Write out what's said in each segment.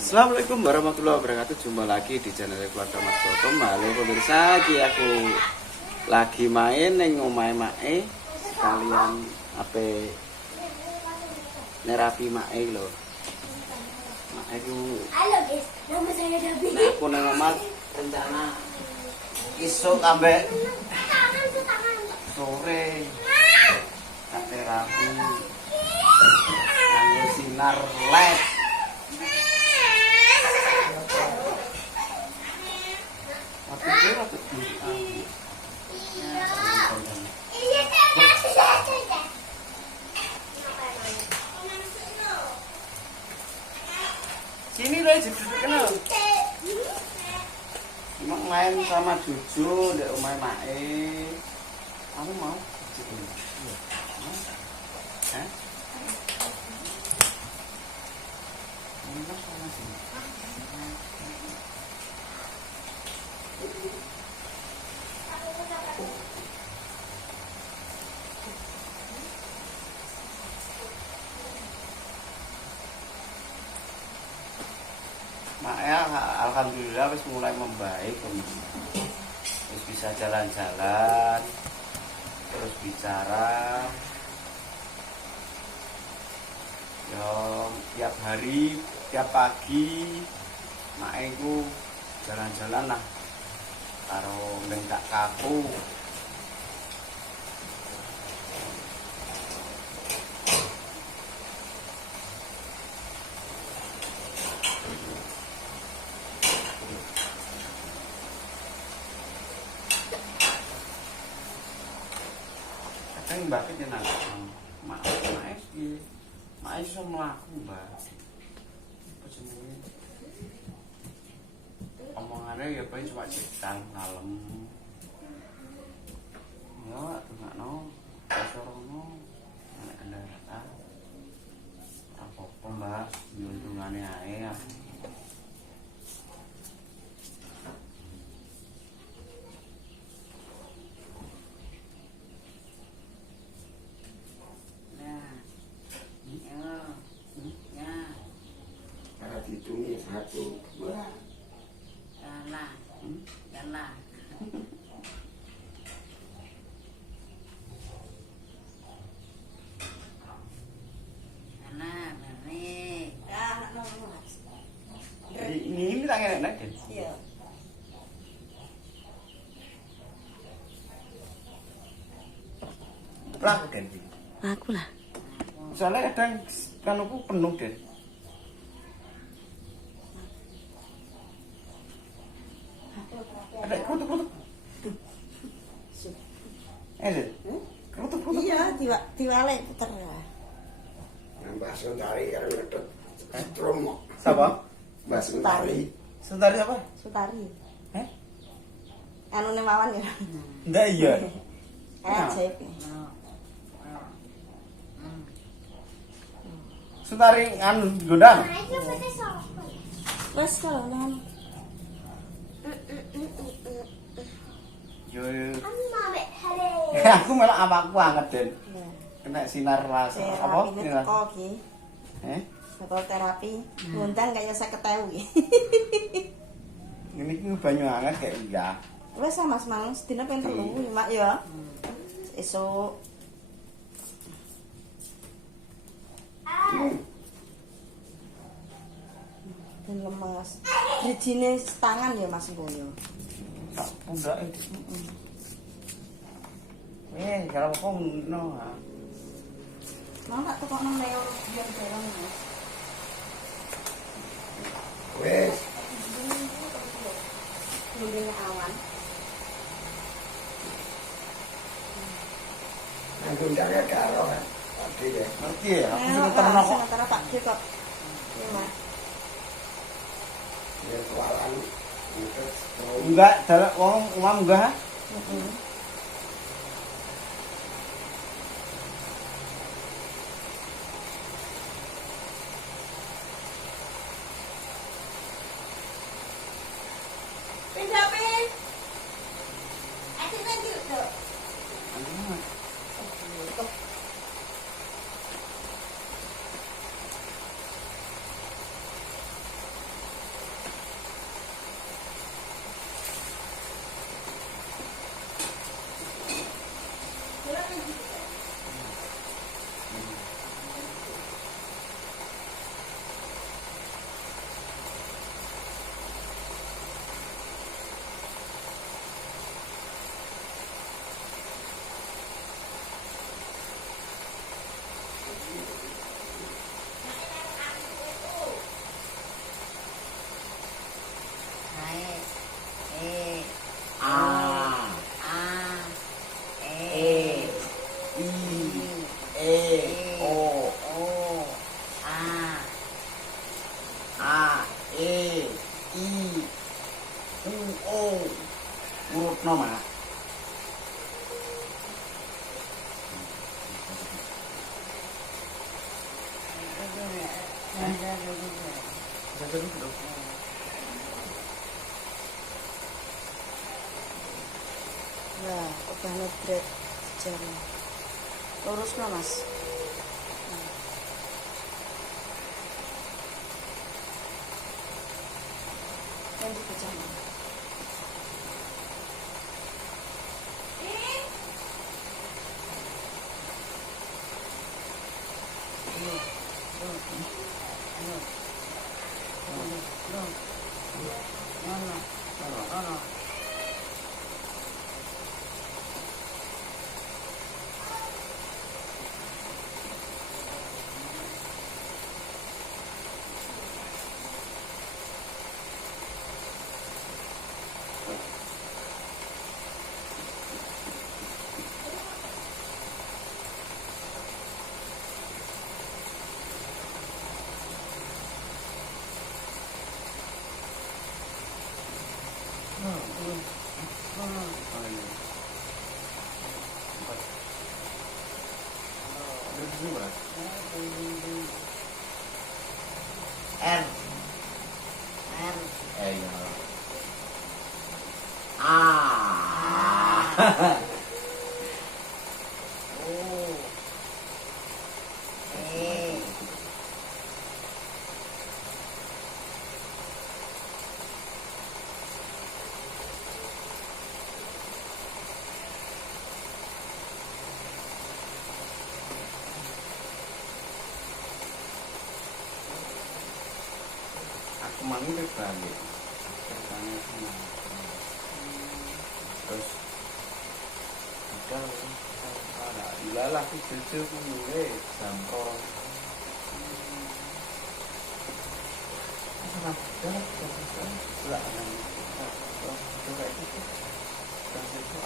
Assalamualaikum warahmatullahi wabarakatuh. Jumpa lagi di channel keluarga Mas Gotong. Halo pemirsa, iki aku lagi main ning omahe Mae sekalian ape nerapi Mae lho. Mae ku Halo guys, nama saya Dabi. aku nang omah rencana isuk ambek sore tak terapi kanggo sinar LED. Sini deh, jadi kenal. Cuma main sama Juju di rumah Mae. Kamu mau? Hah? Ini kan sama sini. Maknya alhamdulillah wis mulai membaik, terus bisa jalan-jalan, terus bicara. Yo tiap hari, tiap pagi, makku jalan-jalan lah, karo ning tak kaku. Kadang mbak itu nang mak iki. Mak iso mlaku, Mbak. Apa jenenge? Omongane ya paling cuma cetan ngalem. Ya, dungakno, kasorono, nek kendaraan. Apa-apa, Mbak, untungane ae ya. Hitungnya 1, 2. Jalan, jalan. Jalan, bener. Anak nomor. Ini tak enak kan? Iya. Laku kan? Aku lah. Soalnya kadang kan aku penuh deh. Ada kerutuk-kerutuk. Deh. Kerutuk-kerutuk. Iya, diwalek puter. Mbak Sutari yang ngedet strom. Siapa? Mbak Sutari. Sutari apa? Sutari. Eh? Anu nemawan ya. Enggak iya. Cek. Sutari anu gondang. Wes kalau nang. Yo. Aku malah awakku anget den. Kena sinar ras apa? Terapi teko iki. Teko terapi. Ngundang kaya 50.000 iki. Ini ki banyu anget kayak iya. Wes Mas Mang, sedina pengen telu Mak ya. Esuk. Dan lemas. Rijine tangan ya Mas Boyo. Tak pundak itu. Kalau kok ngono. Mau tak tukokno leo biar jalan Mas. Wes, Mending awan. nang undangnya karo kan. Tadi ya. Ngerti ya? Aku sing terno kok. Antara Pak J kok. Iya Mas. Ya kualan ngedet strom. Enggak, dalek wong umam enggak. Pindahin. Asyik nanti tuh. lurusno, Mak. Nah, obahnya berat jalan. Lurus no, Mas. Yang dipecah. R. Iya. Ah. Aku mangi balik. Ceritanya sama. Terus udah ada ilalah ki jujur mulai jam 2. Sama jalan enggak coba itu. Dan itu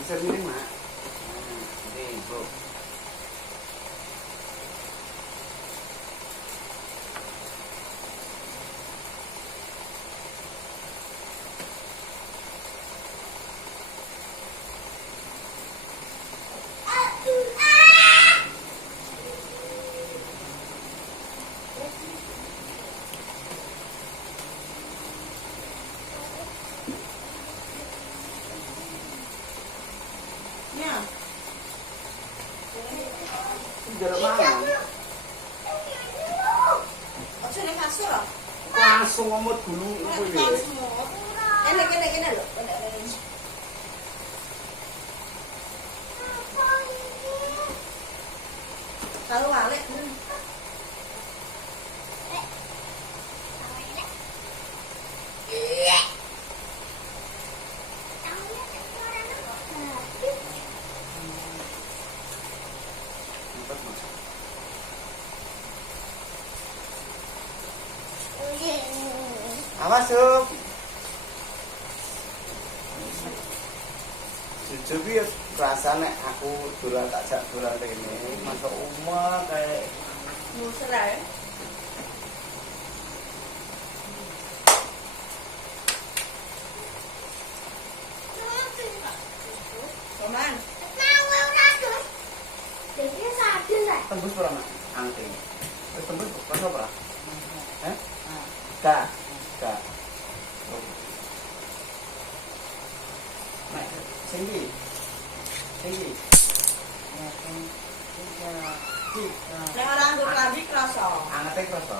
bisa miring, Mak. Ini, Bro. Jarak mana? Ojo ning kasur lho. Langsung ngomot dulu kuwi. Kene lho. Kalau walik. Awas, Sob. Jujur ki rasane aku dolan tak jak dolan rene, masuk omah kayak Musel ae. Roman. tembus ora, Mak? Angking. Wis tembus kok ora? Heh? Gak. Mak, sini. Nek ora nggo klambi krasa. Angete krasa.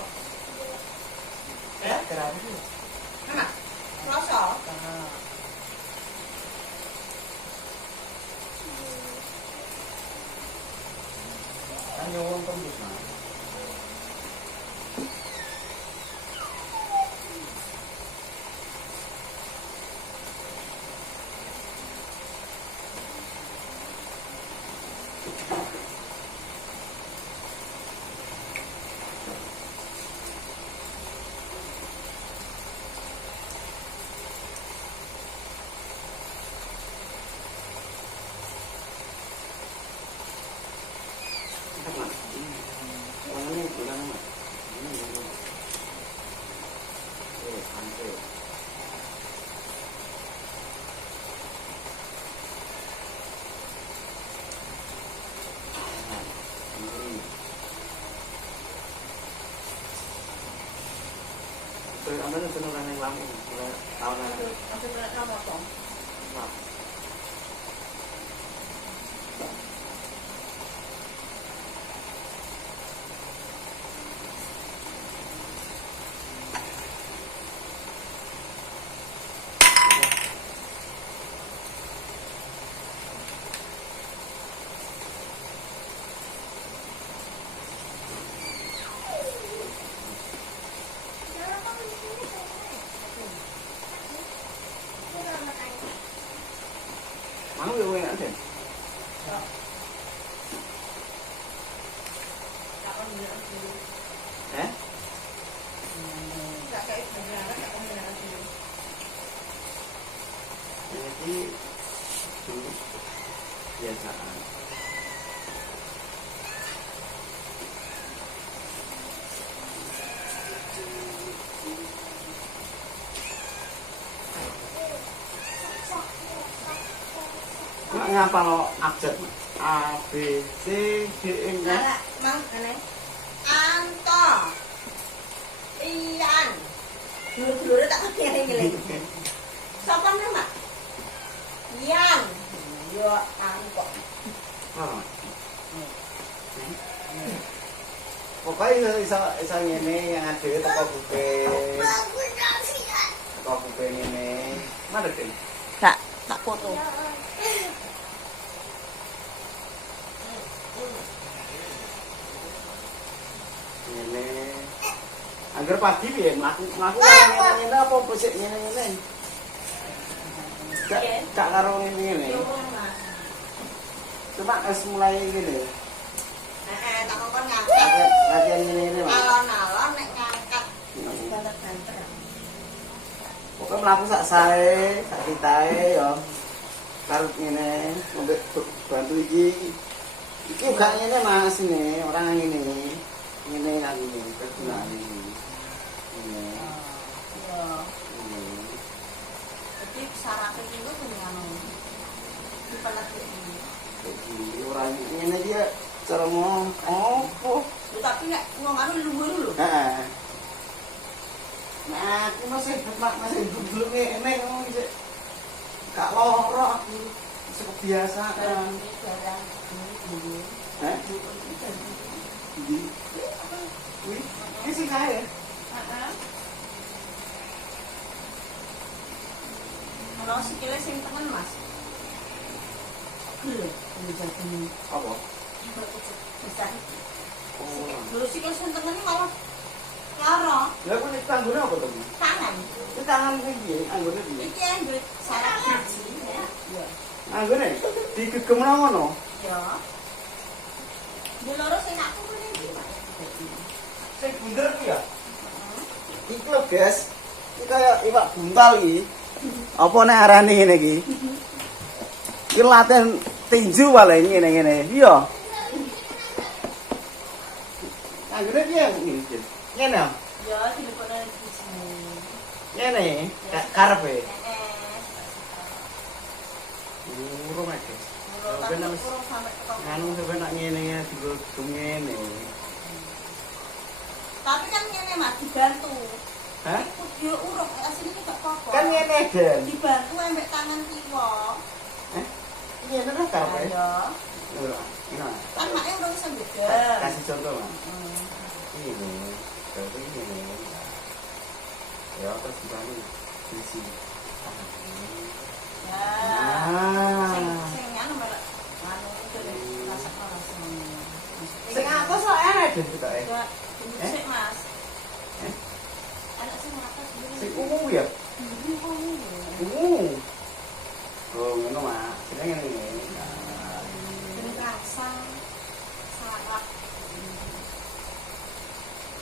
Terapi. Mana? Krasa. Kan nyuwun tembus, Mak. lama mulai tahun lalu. Masih pernah kamu potong. Mau yo enak deh. Eh? Jadi dulu biasaan. Ngapa lo abjad A B C D E F? Anak mang aneh. Anto. Ian. Dulu-dulu tak ngene-ngene. Sapa nama? Ian. Yo Anto. Oh. Pokoknya iso ngene yang ada teko buke. Teko buke ngene. Mana deh? Tak foto. Ngene. Angger pagi piye mlaku ngene apa besik ngene-ngene. Gak karo ngene. Cuma es mulai ngene. Tak kongkon ngangkat. Latihan ngene-ngene, Mas. Alon-alon nek ngangkat. Banter-banter. Pokoknya mlaku sak sae, sak kitae ya. Karep ngene, mbek bantu iki. Iki gak ngene Mas ini, orang ngene. Ngene kan ini, kegunaan ini. Ini. Yo. Ini. Jadi syaratnya itu dengan dipelajari ini. Jadi orang ngene dia cara ngomong opo. Tapi nek ngomong anu luwur lho. Heeh. Nah, aku masih dulu ngene ngomong iki. Gak loro aku. Wis kebiasaan. Hah? Di. Wih, ini sih kae. Heeh. Kalau sikile sing tengen Mas. Gile, ini jadi Apa? besar. Oh. Dulu sikile sing tengen malah lara Lah kok nek tanggune apa to? tangan. Itu tangan piye? Anggone piye? Iki yang duit sarap siji ya. Iya. Anggone digegem ngono. Ya. Di loro sing aku ngene iki, Mas. Sing bunder ki ya. Iki lho, Guys. Iki kaya iwak buntal iki. Apa nek arane ngene iki? Iki latihan tinju wae ngene-ngene. Iya. Anggone piye ngene? Ngene ya? Ya, dilebokno iki sini. Ngene karepe. Heeh. Urung aja. Ben wis sampai ketemu. Anu sampe nak ngene ya digegem ngene. Tapi kan ngene Mas dibantu. Hah? Yo urung asline iki gak apa-apa. Kan ngene Den. Dibantu ambek tangan kiwa. Ngene ta karepe? Ayo. Nah, Kan mak urung iso beda. kasih contoh, Mas. Heeh. Ini, jadi ini. Ya, terus dibantu isi. Ya. Ah. Sing anu malah anu itu rasakno rasane. Sing atas kok enak deh kita Ya, sik Mas. Eh? Anak sing atas dulu. Sing ungu ya? Ini ungu. Ungu. Oh, ngono, Mas. Sing ngene. Nah, Ini rangsang. Sarap.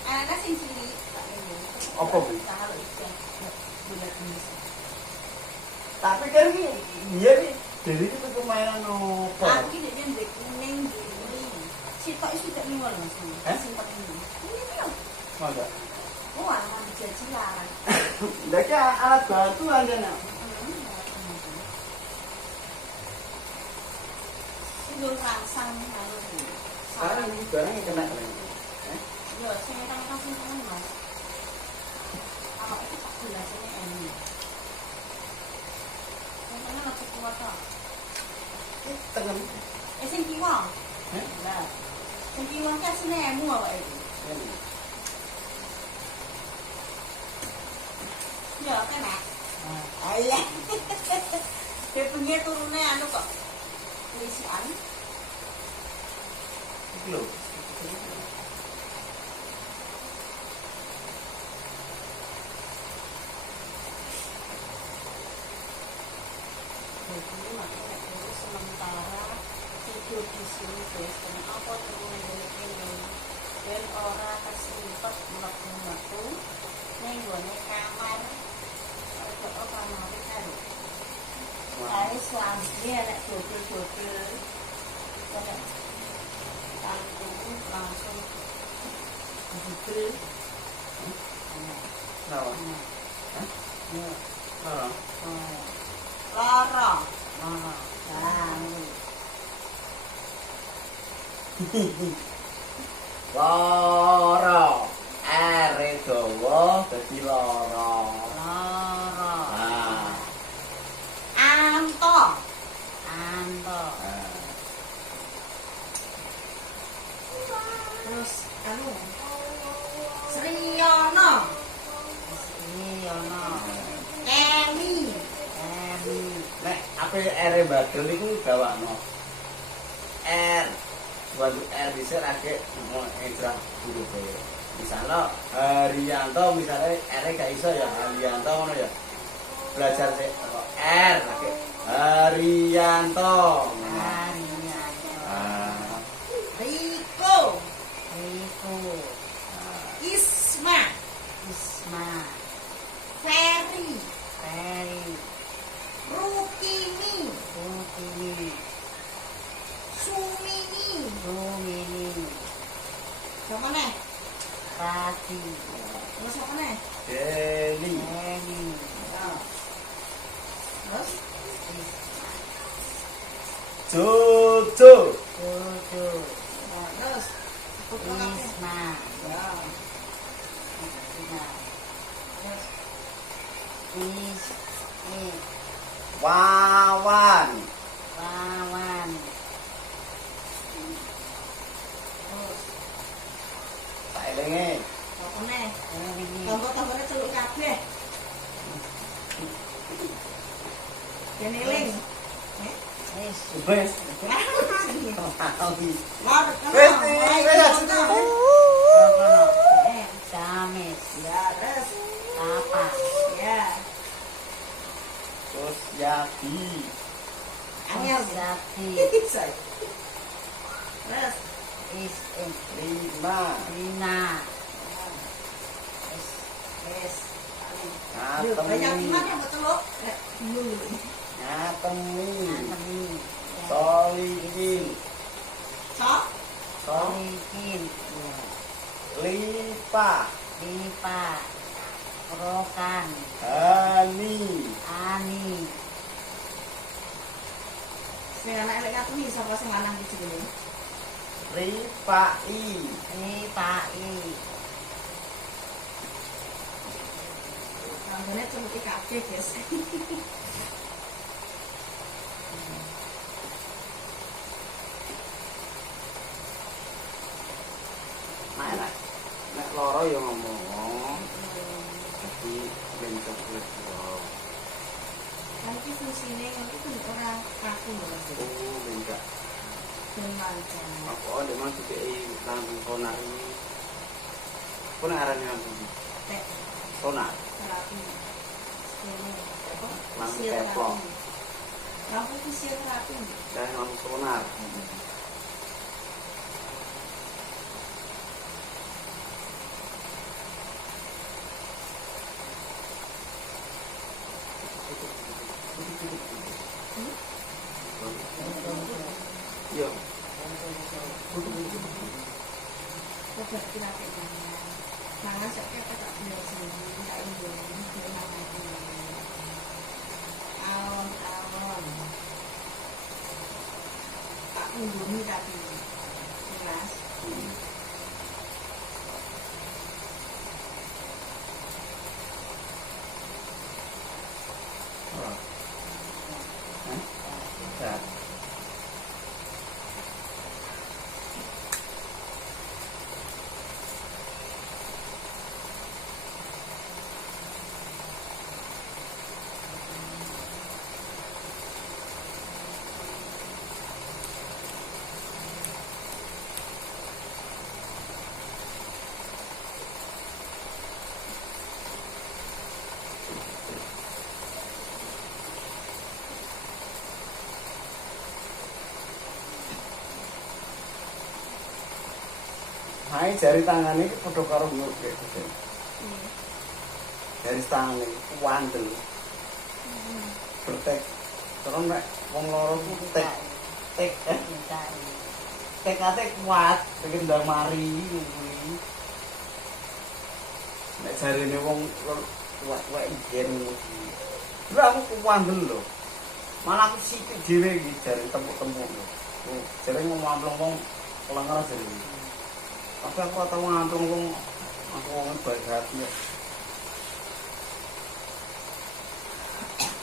Anak sing cilik tak ini. Apa, Bu? Kalau ikan bulat ini. tapi kan ini dia nih dari itu permainan apa? Aku ini dia mbek kuning gini. Sitok isu tak ningol Mas. Simpen ini. Ini dia. Mana? Wah, mau jajilan. Ndake alat bantu aja nak. Sindur rangsang lalu ini. Sekarang ini barangnya kena kan? Yo, saya tanya kasih teman Mas. Kalau itu tak jelas ini mata. Tengen. Sing kiwa. Heh? Lah. Sing kiwa ki asline emu apa iki? Ya, kan Nek. Alah. Dia punya turunnya anu kok. Tulisan. Iki lho. Jadi makanya dulu sementara tidur di sini guys, kenapa turun ini dan orang kesempet mlebu-mlebu ning gone kamar. Kok kamar kan. Saya suami anak dobel-dobel. Kayak tanggung langsung dobel. Kenapa? Hah? Ya. Kenapa? Lorong. Nah, Loro. Ere dawa dadi loro. lorong. Ah. Anto. Anto. Terus anu Sriyono. Sriyono. Emi. Emi. Nek ape ere badel niku gawakno. R. Bantu R bisa lagi mau ejrah dulu ya. Misalnya Haryanto misalnya R gak iso ya Haryanto ngono ya. Belajar sih R lagi Haryanto. Haryanto. Ah. Riko. Riko. Isma. Isma. Ferry. Ferry. Rukini. Rukini. Sumini. Sumini. Siapa nih? Rati. Terus siapa nih? Deni. Deni. Terus? Jojo. Jojo. Terus? Isma. Ya. Isma. Terus? Wawan. Wawan. Terus? Tak elinge. Apa nih? Tombol-tombolnya celuk kabeh. Jeneling. Wis. Wes. Lor, Wes, wes. Jamis. Ya, terus. Apa? Ya. Terus Yadi. Angel. Yati. Terus. Isin. Lima. Rina. Wes. Ngatemi. Banyak iman yang betul loh. Dulu. Ngatemi. Ngatemi. Solikin. Sok. Sol. Solikin. Lipa. Lipa. Rokan. Ani. Ani. Sing anak elek ngatemi sapa sing lanang iki jenenge? Ripai. Ripai. Namanya celuti kabeh, guys. Nah, nek loro ya ngomong. Jadi bentuk lho. Kan iki fungsine ngono iku ora kaku lho, Mas. Oh, bentuk. Ben lancar. Apa ada mau dikei langsung sonar ini. Pun arane langsung Tek sonar. terapi. Skene apa? Langsung Fisioterapi. teplok. Lampu fisioterapi. Dan langsung sonar. Iya. Obat terapi mangan sakit tak bener sih, tak ingin alon-alon tak unduni tapi jelas. Hai jari tangan iki padha karo ngurke. Jari tangan iki kuandel. Bertek. Terus nek wong loro ku tek tekate kuat, pengen ndang mari kuwi. Nek jarine wong kuat-kuat ijen kuwi. Lha aku kuandel lho. Malah aku sithik dhewe iki jare tembuk-tembuk lho. Jare ngomong wong kelengar jare. Tapi aku tau ngamplung wong aku wong baik hati ya.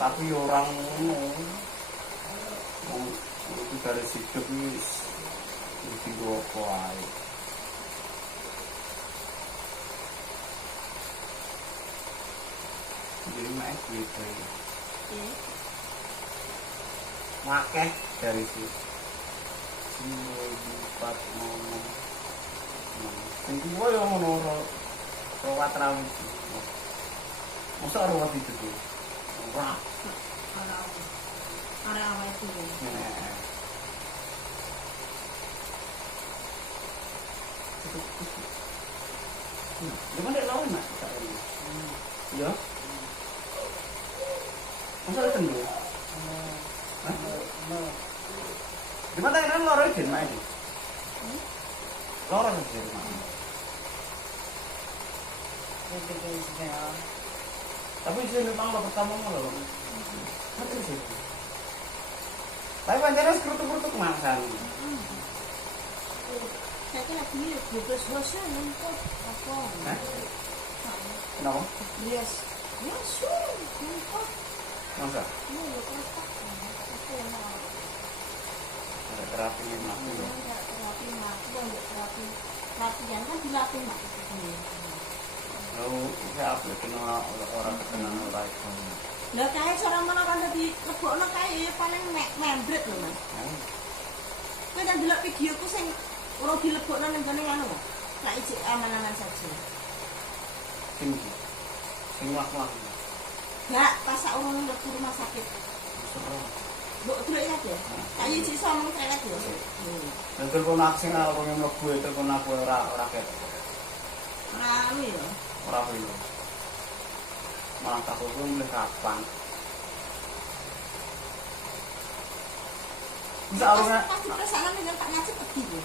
Tapi orang ngono. Wong itu dari hidup wis iki apa ae. Jadi mek gitu. Makeh dari situ. Empat ngomong. Sing kuwi yo ngono rawat rawit. Masa rawat itu tuh. Ora. Area awal itu. Gimana lawan nak? Ya. Masa itu dulu? Gimana kan loro iki main? Loro iki main. Tapi sih memang lo pertama lo. Nanti sih. Tapi panjangnya sekrutuk-krutuk makan. Saya kira lagi bebas hosa numpuk apa? Kenapa? Yes. Yes, numpuk. Masa? Ini lo kotak. Aku mau. Ada terapi mak. Terapi mak, ambil terapi. Latihan kan dilatih mak. Lalu siapa kena orang terkenal orang itu? Lah kae cara mana kan dadi lebokno kae paling membret lho Mas. Kowe tak delok videoku sing ora dilebokno ning gone ngono lho. Nek ijik aman-aman saja. Sing wak-wak. Enggak, pas sak urung mlebu rumah sakit. Mbok delok ya ya. Tak ijik somong telet ya. Dan telepon aku sing orang yang mlebu telepon aku ora ketok. Anu ya. Ora perlu. Malah takut gue mulai kapan? Bisa orangnya? Pas perasaan dengan Pak Najib pergi ya.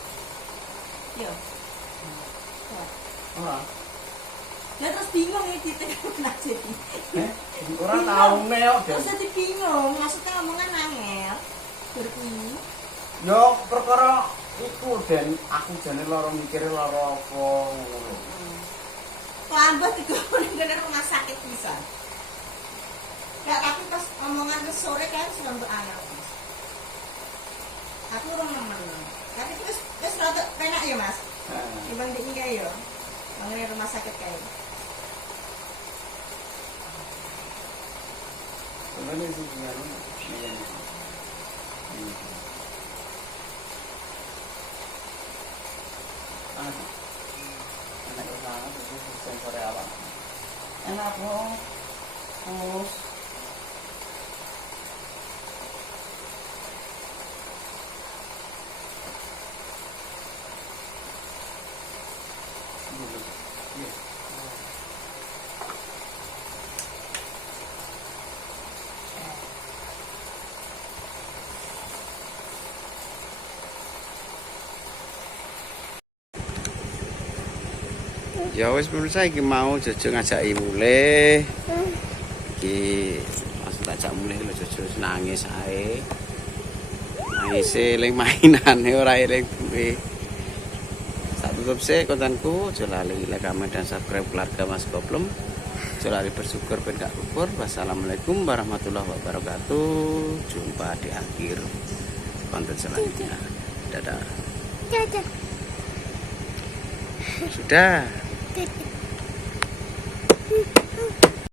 Yo. Ora. Ya terus bingung ya titik Pak Najib. Orang tahu neo. Terus jadi bingung, maksudnya omongan angel. Berkuyi. Yo perkara iku dan aku jane lara mikire lara apa ngono. Lambat itu ning rumah sakit bisa. Ya tapi pas omongan ke sore kan sudah beranak. Aku orang nemen. Tapi terus rada penak ya Mas. Dibanding kayak yo. Mengenai rumah sakit kayak. Sebenarnya sih ngaruh. Enak banget itu sensor awak. Enak loh. Terus ya wis pemirsa iki mau Jojo ngajaki mulih. Iki maksud ajak mulih lho Jojo nangis ae. Nangis eling mainane ora eling duwe. Tak tutup sih kontenku, aja lali like, comment, dan subscribe keluarga Mas Goblem. Aja lali bersyukur ben gak kufur. Wassalamualaikum warahmatullahi wabarakatuh. Jumpa di akhir konten selanjutnya. Dadah. Dadah. Sudah. Dadah.